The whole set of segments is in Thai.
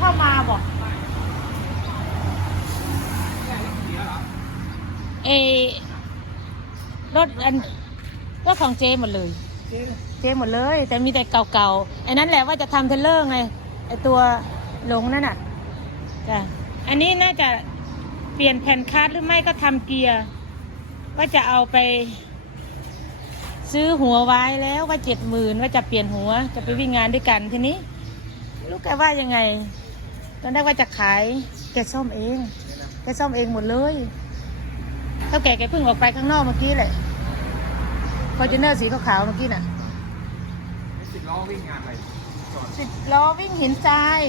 เข้ามาบอกเอรถอันรถของเจหมดเลย เจหมดเลย แต่มีแต่เก่าๆไอ้นั่นแหละว่าจะทำเทรลเลอร์ไงไอ้ตัวหลงนั่นน่ะจ้ะอันนี้น่าจะเปลี่ยนแผ่นคาร์ดหรือไม่ก็ทำเกียร์ว่าจะเอาไป ซื้อหัวไว้แล้วว่าเจ็ดหมื่นว่าจะเปลี่ยนหัวจะไปวิ่งงานด้วยกันทีนี้ไม่รู้แกว่ายังไง ตอนแรกว่าจะขายแกซ่อมเอง แกซ่อมเองหมดเลยเท่าแก่แกเพิ่งออกไปข้างนอกเมื่อกี้แหละฟอร์จูเนอร์สีขาวๆเมื่อกี้น่ะสิบล้อวิ่งงานอะไรจอดสิบล้อวิ่งหินทราย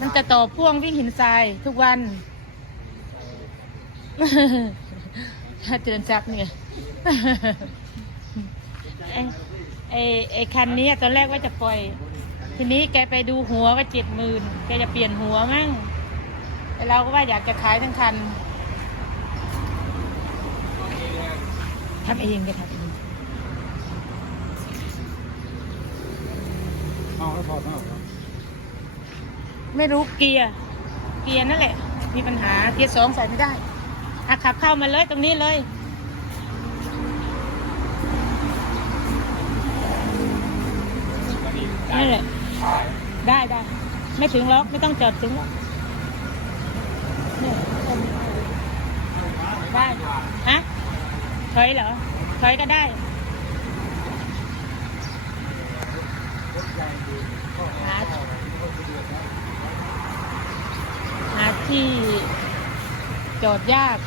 มันจะต่อพ่วงวิ่งหินทรายทุกวันถ้าเตือนซับเนี่ยไอ้ไอ้ไอ้คันนี้ตอนแรกว่าจะปล่อย ทีนี้แกไปดูหัวว่าเจ็ดหมื่นแกจะเปลี่ยนหัวมั่งแต่เราก็ว่าอยากจะขายทั้งคันทำเองแกทำเองเอาแล้วพอแล้วครับไม่รู้เกียร์ เกียร์นั่นแหละ มีปัญหาเกียร์สองใส่ไม่ได้อะขับเข้ามาเลยตรงนี้เลยนั่นแหละ ได้ได้ ไม่ถึงล็อกไม่ต้องจอดถึงหรอกได้ฮะถอยเหรอถอยก็ได้หาหาที่จอดยาก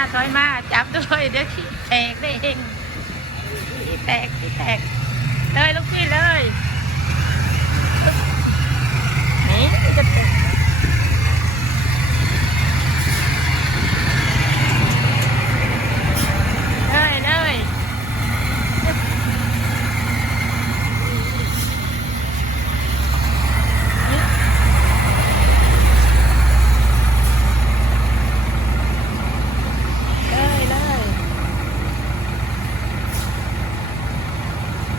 หน้าถอยมาจับด้วยเดี๋ยวขี้แตกได้เองขี้แตกขี้แตกเลยลูกพี่เลยนี่จะแตกเลยเลยเลยเลย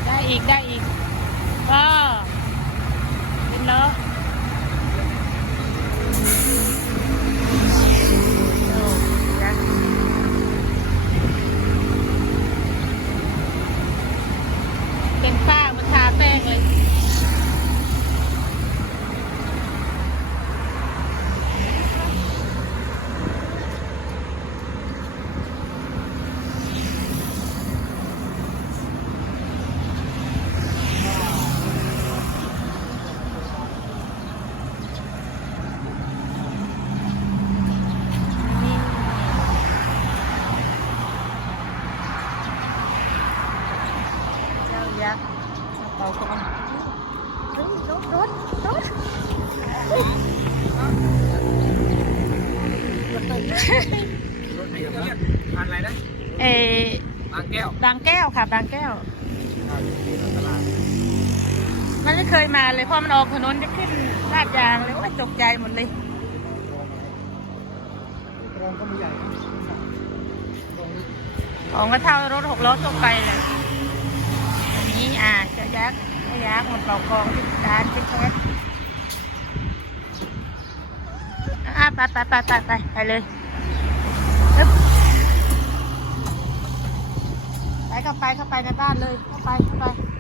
ได้ อีกได้อีก ก็เห็นเนาะอ้ยักษ์เป็นฝ้ามันทาแป้งเลย เจ้า ยักษ์กระเป๋ากำลังรถรถรถรถรถไหนเรียกพันอะไรนะเออบางแก้วบางแก้วค่ะบางแก้วข้าวอยู่ที่ตลาดมันไม่เคยมาเลยพอมันออกถนนจะขึ้นลาดยางเลยว่าตกใจหมดเลยโรงก็มีใหญ่โรงของก็เท่ารถหกล้อทั่วไปเลยอันนี้ อ่าเจ้ยักษ์เจ้ายักษ์หมดเป่ากองที่ร้านที่แค่ไปไปไปไปไปไปเลยไปเข้าไปเข้าไปในบ้านเลยเข้าไปเข้าไป